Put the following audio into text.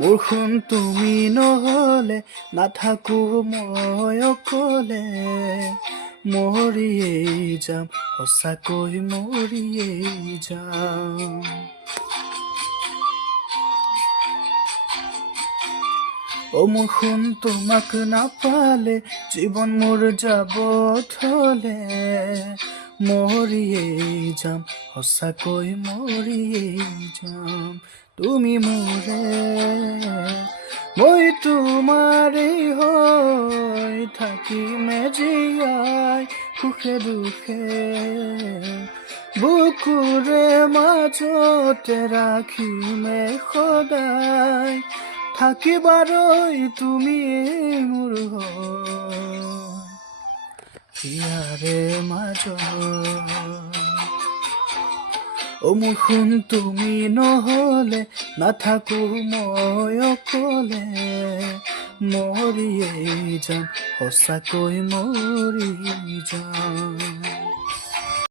মোৰখন তুমি নহলে নাথাকো মই অকলে মৰিয়েই যাম সঁচাকৈ মৰিয়েই যাম মোৰখন তোমাক নাপালে জীৱন মোৰ যাব থলে মৰিয়েই যাম সঁচাকৈ মৰিয়েই যাম তুমি মোৰে মই তোমাৰেই হৈ থাকিমে জীয়াই সুখে দুখে বুকুৰে মাজতে ৰাখিমে সদায় থাকিবাৰৈ তুমি মোৰ হিয়াৰে মাজত মোৰখন তুমি নহলে নাথাকো মই অকলে মৰিয়েই যাম সঁচাকৈ মৰি যাম